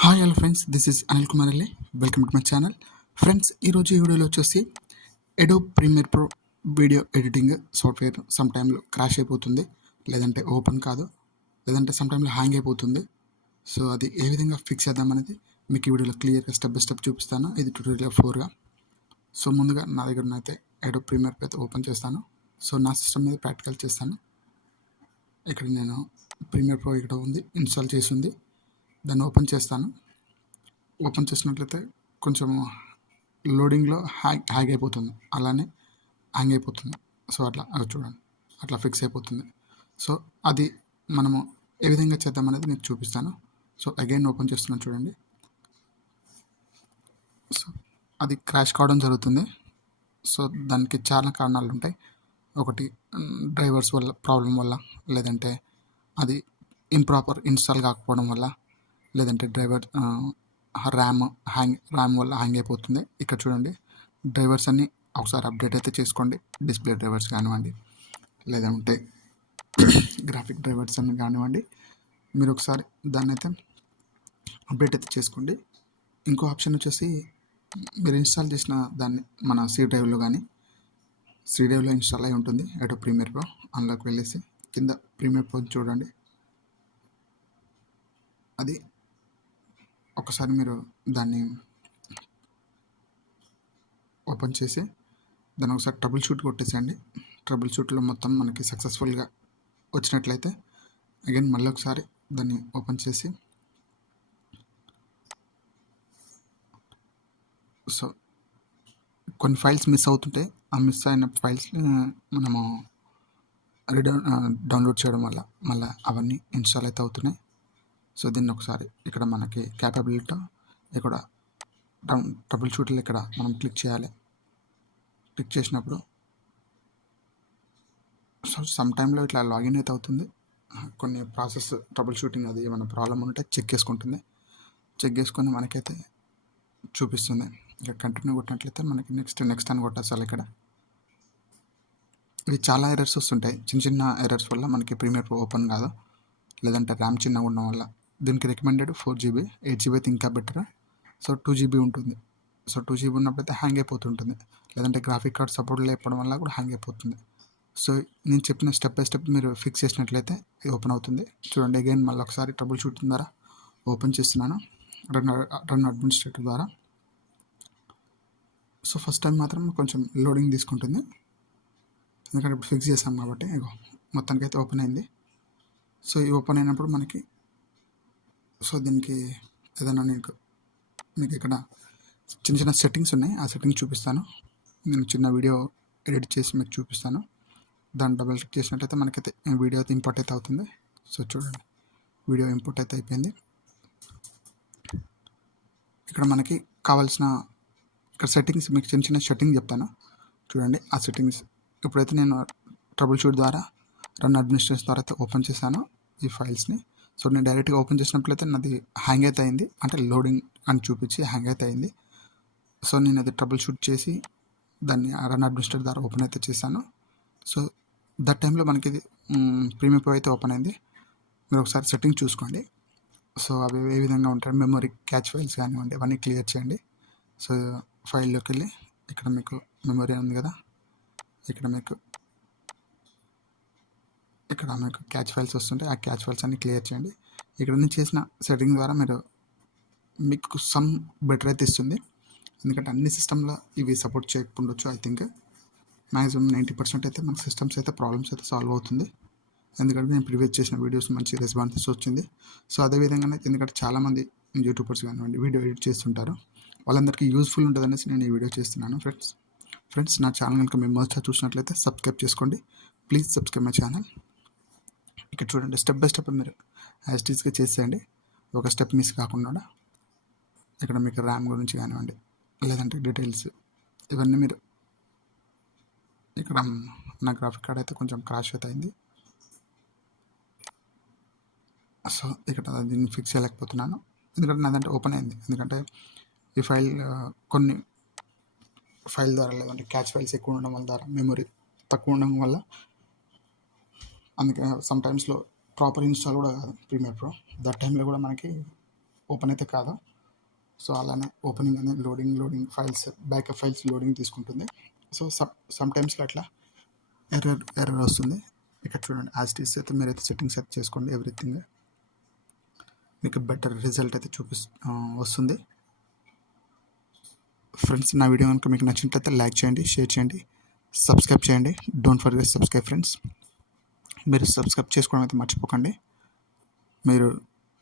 Hi hello friends, this is Anil Kumar Alle. Welcome to my channel. Friends, ఈరోజు ఈ వీడియోలో వచ్చేసి Adobe Premiere Pro video editing software some టైంలో crash అయిపోతుంది, లేదంటే ఓపెన్ కాదు, లేదంటే సమ్ టైంలో హ్యాంగ్ అయిపోతుంది. సో అది ఏ విధంగా ఫిక్స్ చేద్దామనేది మీకు ఈ వీడియోలో క్లియర్గా స్టెప్ బై స్టెప్ చూపిస్తాను. ఇది ట్యూటోరియల్ 4గా. సో ముందుగా నా దగ్గర అయితే అడోబ్ ప్రీమియర్ ప్రో అయితే ఓపెన్ చేస్తాను. సో నా సిస్టమ్ మీద ప్రాక్టికల్ చేస్తాను. ఇక్కడ నేను ప్రీమియర్ ప్రో ఇక్కడ ఉంది, ఇన్స్టాల్ చేసి ఉంది. దాన్ని ఓపెన్ చేస్తాను. ఓపెన్ చేసినట్లయితే కొంచెం లోడింగ్లో హ్యాంగ్ అయిపోతుంది, అలానే హ్యాంగ్ అయిపోతుంది. సో అట్లా చూడండి, అట్లా ఫిక్స్ అయిపోతుంది. సో అది మనము ఏ విధంగా చేద్దామనేది మీకు చూపిస్తాను. సో అగైన్ ఓపెన్ చేస్తున్నాను చూడండి. సో అది క్రాష్ కావడం జరుగుతుంది. సో దానికి చాలా కారణాలు ఉంటాయి. ఒకటి డ్రైవర్స్ వల్ల ప్రాబ్లం వల్ల, లేదంటే అది ఇంప్రాపర్ ఇన్స్టాల్ కాకపోవడం వల్ల, లేదంటే డ్రైవర్ ర్యామ్ వల్ల హ్యాంగ్ అయిపోతుంది. ఇక్కడ చూడండి, డ్రైవర్స్ అన్నీ ఒకసారి అప్డేట్ అయితే చేసుకోండి. డిస్ప్లే డ్రైవర్స్ కానివ్వండి, లేదంటే గ్రాఫిక్ డ్రైవర్స్ అన్ని కానివ్వండి, మీరు ఒకసారి దాన్ని అయితే అప్డేట్ అయితే చేసుకోండి. ఇంకో ఆప్షన్ వచ్చేసి, మీరు ఇన్స్టాల్ చేసిన దాన్ని మన సి డ్రైవ్లో ఇన్స్టాల్ అయి ఉంటుంది. అడోబ్ ప్రీమియర్ ప్రో అందులోకి వెళ్ళేసి కింద ప్రీమియర్ ప్రో చూడండి. అది ఒకసారి మీరు దాన్ని ఓపెన్ చేసి దాన్ని ఒకసారి ట్రబుల్ షూట్ కొట్టేసేయండి. ట్రబుల్ షూట్లో మొత్తం మనకి సక్సెస్ఫుల్గా వచ్చినట్లయితే అగైన్ మళ్ళీ ఒకసారి దాన్ని ఓపెన్ చేసి, సో కొన్ని ఫైల్స్ మిస్ అవుతుంటాయి. ఆ మిస్ అయిన ఫైల్స్ మనము డౌన్లోడ్ చేయడం వల్ల మళ్ళీ అవన్నీ ఇన్స్టాల్ అయితే అవుతున్నాయి. సో దీన్ని ఒకసారి ఇక్కడ మనకి క్యాపబిలిటీ ఇక్కడ ట్రబుల్ షూట్లో ఇక్కడ మనం క్లిక్ చేయాలి. క్లిక్ చేసినప్పుడు సో సమ్ టైంలో ఇట్లా లాగిన్ అయితే అవుతుంది. కొన్ని ప్రాసెస్ ట్రబుల్ షూటింగ్ అది ఏమైనా ప్రాబ్లం ఉంటే చెక్ చేసుకుంటుంది. చెక్ చేసుకొని మనకైతే చూపిస్తుంది. ఇక కంటిన్యూ కొట్టినట్లయితే మనకి నెక్స్ట్ అని కొట్టేసాలి. ఇక్కడ ఇవి చాలా ఎర్రర్స్ వస్తుంటాయి. చిన్న ఎర్రర్స్ వల్ల మనకి ప్రీమియర్ ప్రో ఓపెన్ కాదు, లేదంటే ర్యామ్ చిన్నగా ఉండడం వల్ల. దీనికి రికమెండెడ్ 4GB, 8GB అయితే ఇంకా బెటర్. సో 2GB ఉంటుంది. సో 2GB ఉన్నప్పుడైతే హ్యాంగ్ అయిపోతుంటుంది, లేదంటే గ్రాఫిక్ కార్డ్ సపోర్ట్ లేకపోవడం వల్ల కూడా హ్యాంగ్ అయిపోతుంది. సో నేను చెప్పిన స్టెప్ బై స్టెప్ మీరు ఫిక్స్ చేసినట్లయితే ఇది ఓపెన్ అవుతుంది. చూడండి, అగైన్ మళ్ళీ ఒకసారి ట్రబుల్ షూటింగ్ ద్వారా ఓపెన్ చేస్తున్నాను, రన్ అడ్మినిస్ట్రేటర్ ద్వారా. సో ఫస్ట్ టైం మాత్రం కొంచెం లోడింగ్ తీసుకుంటుంది, ఎందుకంటే ఇప్పుడు ఫిక్స్ చేసాం కాబట్టి. మొత్తానికైతే ఓపెన్ అయింది. సో ఈ ఓపెన్ అయినప్పుడు మనకి సో దీనికి ఏదైనా మీకు ఇక్కడ చిన్న సెట్టింగ్స్ ఉన్నాయి. ఆ సెట్టింగ్స్ చూపిస్తాను. నేను చిన్న వీడియో ఎడిట్ చేసి మీకు చూపిస్తాను. దాన్ని డబుల్ క్లిక్ చేసినట్టయితే మనకైతే వీడియో అయితే ఇంపోర్ట్ అయితే అవుతుంది. సో చూడండి, వీడియో ఇంపోర్ట్ అయితే అయిపోయింది. ఇక్కడ మనకి కావాల్సిన ఇక్కడ సెట్టింగ్స్ మీకు చిన్న సెట్టింగ్ చెప్తాను చూడండి. ఆ సెట్టింగ్స్ ఇప్పుడైతే నేను ట్రబుల్ షూట్ ద్వారా రన్ అడ్మినిస్ట్రేషన్ ద్వారా అయితే ఓపెన్ చేశాను ఈ ఫైల్స్ని. సో నేను డైరెక్ట్గా ఓపెన్ చేసినట్లయితే నాది హ్యాంగ్ అయితే అయింది, అంటే లోడింగ్ అని చూపించి హ్యాంగ్ అయితే అయింది. సో నేను అది ట్రబుల్ షూట్ చేసి దాన్ని రన్ అడ్మినిస్ట్రేటర్ ద్వారా ఓపెన్ అయితే చేశాను. సో దట్ టైంలో మనకి ఇది ప్రీమియర్ ప్రో అయితే ఓపెన్ అయింది. మీరు ఒకసారి సెట్టింగ్ చూసుకోండి. సో అవి ఏ విధంగా ఉంటాయి, మెమరీ క్యాచ్ ఫైల్స్ కానివ్వండి, అవన్నీ క్లియర్ చేయండి. సో ఫైల్లోకి వెళ్ళి ఇక్కడ మీకు మెమరీ ఉంది కదా, ఇక్కడ మీకు క్యాచ్ ఫైల్స్ వస్తుంటాయి. ఆ క్యాచ్ ఫైల్స్ అన్ని క్లియర్ చేయండి. ఇక్కడ నుంచి చేసిన సెట్టింగ్ ద్వారా మీకు సమ్ బెటర్ అయితే ఇస్తుంది, ఎందుకంటే అన్ని సిస్టంలో ఇవి సపోర్ట్ చేయకపోవచ్చు. ఐ థింక్ మ్యాక్సిమం 90% అయితే మన సిస్టమ్స్ అయితే ప్రాబ్లమ్స్ అయితే సాల్వ్ అవుతుంది, ఎందుకంటే నేను ప్రివ్యూస్ చేసిన వీడియోస్ మంచి రెస్పాన్స్ వచ్చింది. సో అదేవిధంగా ఎందుకంటే చాలామంది యూట్యూబర్స్ కానివ్వండి వీడియో ఎడిట్ చేస్తుంటారు, వాళ్ళందరికీ యూస్ఫుల్ ఉంటుంది అనేసి నేను ఈ వీడియో చేస్తున్నాను. ఫ్రెండ్స్ నా ఛానల్ కనుక మీరు మొదట చూసినట్లయితే సబ్స్క్రైబ్ చేసుకోండి. Please subscribe my channel. ఇక్కడ చూడండి, స్టెప్ బై స్టెప్ మీరు యాస్టీస్గా చేసేయండి, ఒక స్టెప్ మిస్ కాకుండా. ఇక్కడ మీకు ర్యామ్ గురించి కానివ్వండి, లేదంటే డీటెయిల్స్ ఇవన్నీ మీరు ఇక్కడ నా గ్రాఫిక్ కార్డ్ అయితే కొంచెం క్రాష్ అయితే అయింది. సో ఇక్కడ దీన్ని ఫిక్స్ చేయలేకపోతున్నాను, ఎందుకంటే నాదంటే ఓపెన్ అయింది. ఎందుకంటే ఈ కొన్ని ఫైల్ ద్వారా, లేదంటే క్యాచ్ ఫైల్స్ ఎక్కువ ఉండడం వల్ల, ద్వారా మెమరీ తక్కువ ఉండడం వల్ల, అందుకే సమ్ టైమ్స్లో ప్రాపర్ ఇన్స్టాల్ కూడా కాదు ప్రీమియర్ ప్రో. దట్ టైంలో కూడా మనకి ఓపెన్ అయితే కాదు. సో అలానే ఓపెనింగ్ అనేది loading files backup files loading తీసుకుంటుంది. సో సమ్ టైమ్స్లో అట్లా ఎర్రర్ వస్తుంది. ఇక్కడ చూడండి యాజ్ ఇట్ ఈస్ అయితే మీరైతే సెట్టింగ్స్ అయితే చేసుకోండి. ఎవ్రీథింగ్ మీకు బెటర్ రిజల్ట్ అయితే వస్తుంది. ఫ్రెండ్స్ నా వీడియో కనుక మీకు నచ్చినట్లయితే లైక్ చేయండి, షేర్ చేయండి, సబ్స్క్రైబ్ చేయండి. Don't forget subscribe friends. మీరు సబ్స్క్రైబ్ చేసుకోవడం అయితే మర్చిపోకండి. మీరు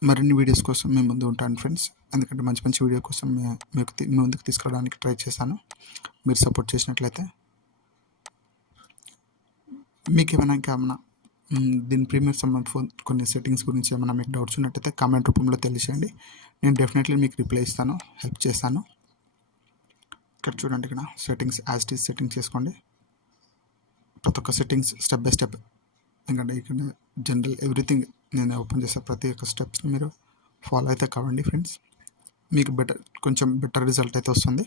మరిన్ని వీడియోస్ కోసం మేము ముందు ఉంటాను ఫ్రెండ్స్. ఎందుకంటే మంచి మంచి వీడియో కోసం మీ ముందుకు తీసుకురావడానికి ట్రై చేశాను. మీరు సపోర్ట్ చేసినట్లయితే మీకు ఏమైనా దీని ప్రీమియర్ సంబంధించిన కొన్ని సెట్టింగ్స్ గురించి ఏమైనా మీకు డౌట్స్ ఉన్నట్టయితే కామెంట్ రూపంలో తెలియజేయండి. నేను డెఫినెట్లీ మీకు రిప్లై ఇస్తాను, హెల్ప్ చేస్తాను. ఇక్కడ చూడండి, ఇక్కడ settings as it is setting చేసుకోండి. ప్రతి ఒక్క సెట్టింగ్స్ స్టెప్ బై స్టెప్. ఎందుకంటే ఇక్కడ జనరల్ ఎవ్రీథింగ్ నేను ఓపెన్ చేసే ప్రతి ఒక్క స్టెప్స్ని మీరు ఫాలో అయితే కావండి ఫ్రెండ్స్. మీకు కొంచెం బెటర్ రిజల్ట్ అయితే వస్తుంది.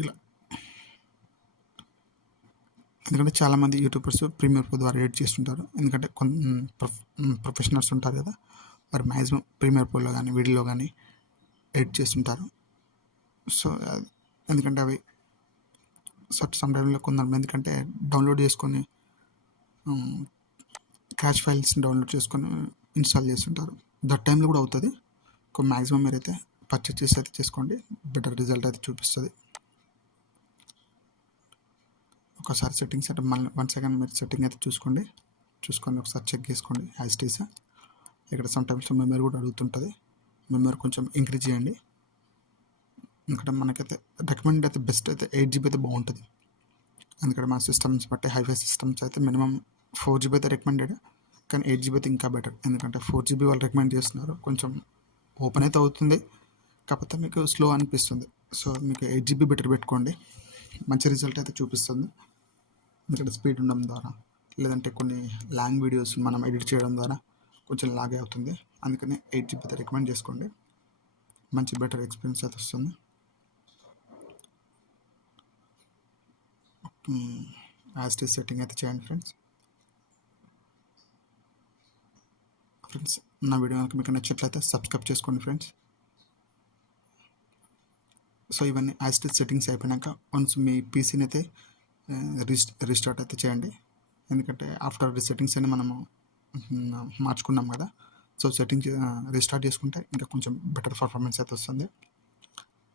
ఇలా ఎందుకంటే చాలామంది యూట్యూబర్స్ ప్రీమియర్ ప్రో ద్వారా ఎడిట్ చేస్తుంటారు. ఎందుకంటే ప్రొఫెషనల్స్ ఉంటారు కదా, మరి మ్యాక్సిమం ప్రీమియర్ ప్రోలో కానీ వీడియోలో కానీ ఎడిట్ చేస్తుంటారు. సో ఎందుకంటే అవి సమ్ టైంలో కొందరు ఎందుకంటే డౌన్లోడ్ చేసుకొని క్యాష్ ఫైల్స్ని డౌన్లోడ్ చేసుకొని ఇన్స్టాల్ చేస్తుంటారు. దట్ టైంలో కూడా అవుతుంది. మ్యాక్సిమం మీరైతే పర్చేస్ చేసి అయితే చేసుకోండి, బెటర్ రిజల్ట్ అయితే చూపిస్తుంది. ఒకసారి సెట్టింగ్స్ అంటే మళ్ళీ 1 సెకండ్ మీరు సెట్టింగ్ అయితే చూసుకొని ఒకసారి చెక్ చేసుకోండి యాజ్ ఇట్ ఈస్. ఇక్కడ సమ్ టైమ్స్ మెమరీ కూడా అడుగుతుంటుంది. మెమరీ కొంచెం ఇంక్రీజ్ చేయండి. ఎందుకంటే మనకైతే రికమెండ్ అయితే బెస్ట్ అయితే 8 GB అయితే బాగుంటుంది. ఎందుకంటే మన సిస్టమ్స్ బట్టి హైఫై సిస్టమ్స్ అయితే మినిమం 4 GB అయితే రికమెండెడ్, కానీ 8 GB అయితే ఇంకా బెటర్. ఎందుకంటే 4 GB వాళ్ళు రికమెండ్ చేస్తున్నారు. కొంచెం ఓపెన్ అయితే అవుతుంది, కాకపోతే మీకు స్లో అనిపిస్తుంది. సో మీకు 8 GB బెటర్ పెట్టుకోండి, మంచి రిజల్ట్ అయితే చూపిస్తుంది. ఎందుకంటే స్పీడ్ ఉండడం ద్వారా లేదంటే కొన్ని లాంగ్ వీడియోస్ మనం ఎడిట్ చేయడం ద్వారా కొంచెం లాగే అవుతుంది. అందుకని 8 GB అయితే రికమెండ్ చేసుకోండి, మంచి బెటర్ ఎక్స్పీరియన్స్ అయితే వస్తుంది. యాజ్ ఇట్ ఈస్ సెట్టింగ్ అయితే చేయండి ఫ్రెండ్స్. నా వీడియో కనుక మీకు నచ్చినట్లయితే సబ్స్క్రైబ్ చేసుకోండి ఫ్రెండ్స్. సో ఇవన్నీ యాజ్ ఇట్ ఈస్ సెట్టింగ్స్ అయిపోయాక వన్స్ మీ పీసీని అయితే రీస్టార్ట్ అయితే చేయండి. ఎందుకంటే ఆఫ్టర్ సెట్టింగ్స్ అని మనము మార్చుకున్నాం కదా. సో సెట్టింగ్స్ రీస్టార్ట్ చేసుకుంటే ఇంకా కొంచెం బెటర్ పర్ఫార్మెన్స్ అయితే వస్తుంది.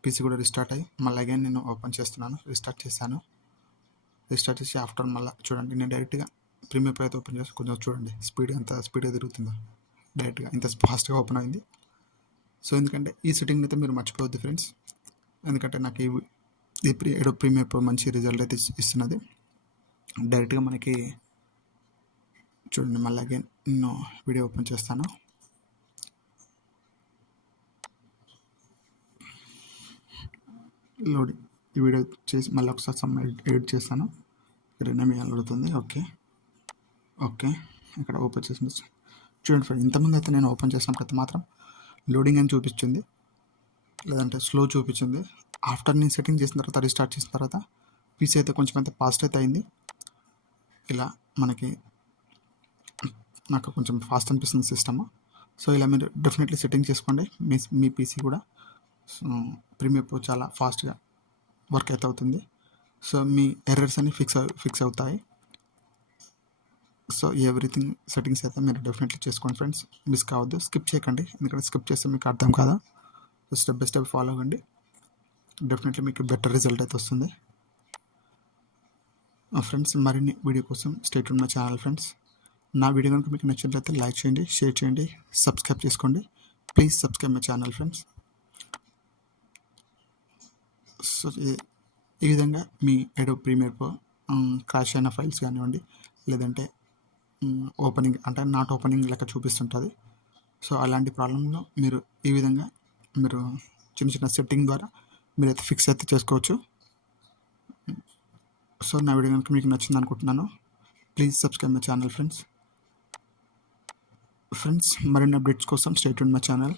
పీసీ కూడా రీస్టార్ట్ అయ్యి మళ్ళీ అగైన్ నేను ఓపెన్ చేస్తున్నాను. రీస్టార్ట్ చేసి ఆఫ్టర్ మళ్ళీ చూడండి, నేను డైరెక్ట్గా ప్రీమియర్ ప్రో అయితే ఓపెన్ చేసి కొంచెం చూడండి ఎంత స్పీడ్గా తిరుగుతుందో. డైరెక్ట్గా ఇంత ఫాస్ట్గా ఓపెన్ అయింది. సో ఎందుకంటే ఈ సెట్టింగ్ అయితే మీరు మర్చిపోవద్దు ఫ్రెండ్స్. ఎందుకంటే నాకు ఎడోబ్ ప్రీమియర్ ప్రో మంచి రిజల్ట్ అయితే ఇస్తున్నది. డైరెక్ట్గా మనకి చూడండి, మళ్ళీ అగైన్ నేను వీడియో ఓపెన్ చేస్తాను. లోడింగ్ ఈ వీడియో చేసి మళ్ళీ ఒకసారి ఎడిట్ చేస్తాను. రెండేమి అడుగుతుంది. ఓకే ఇక్కడ ఓపెన్ చేసి చూడండి ఫ్రెండ్, ఇంతకుముందు అయితే నేను ఓపెన్ చేసినప్పుడు మాత్రం లోడింగ్ అని చూపించింది, లేదంటే స్లో చూపించింది. ఆఫ్టర్ నేను సెట్టింగ్ చేసిన తర్వాత రీస్టార్ట్ చేసిన తర్వాత పీసీ అయితే కొంచెం అయితే ఫాస్ట్ అయితే అయింది. ఇలా నాకు కొంచెం ఫాస్ట్ అనిపిస్తుంది సిస్టమ్. సో ఇలా మీరు డెఫినెట్లీ సెట్టింగ్ చేసుకోండి. మీ పీసీ కూడా ప్రీమియర్ ప్రో చాలా ఫాస్ట్గా వర్క్ అయితే అవుతుంది. సో మీ ఎర్రర్స్ అన్ని ఫిక్స్ అవుతాయి. సో ఎవ్రీథింగ్ సెట్టింగ్స్ అయితే మీరు డెఫినెట్లీ చేసుకోండి ఫ్రెండ్స్. మిస్ కావద్దు, స్కిప్ చేయకండి. ఎందుకంటే స్కిప్ చేస్తే మీకు అర్థం కాదు. స్టెప్ బై స్టెప్ ఫాలో అవ్వండి, డెఫినెట్లీ మీకు బెటర్ రిజల్ట్ అయితే వస్తుంది. ఫ్రెండ్స్ మరిన్ని వీడియో కోసం stay tune my channel friends. నా వీడియో కనుక మీకు నచ్చినట్లయితే లైక్ చేయండి, షేర్ చేయండి, సబ్స్క్రైబ్ చేసుకోండి. Please subscribe my channel friends. So ఈ విధంగా మీ ఎడోబ్ ప్రీమియర్ ప్రో క్రాష్ అయిన ఫైల్స్ కానివ్వండి, లేదంటే ఓపెనింగ్ అంటే నాట్ ఓపెనింగ్ లెక్క చూపిస్తుంటుంది. సో అలాంటి ప్రాబ్లంలో మీరు ఈ విధంగా మీరు చిన్న సెట్టింగ్ ద్వారా మీరైతే ఫిక్స్ అయితే చేసుకోవచ్చు. సో నా వీడియో కనుక మీకు నచ్చింది అనుకుంటున్నాను. Please subscribe my channel friends. మరిన్ని అప్డేట్స్ కోసం stay tune my channel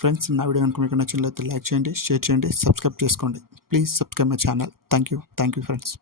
friends. నా వీడియో కనుక మీకు నచ్చినట్లయితే లైక్ చేయండి, షేర్ చేయండి, సబ్స్క్రైబ్ చేసుకోండి. Please subscribe my channel. Thank you friends.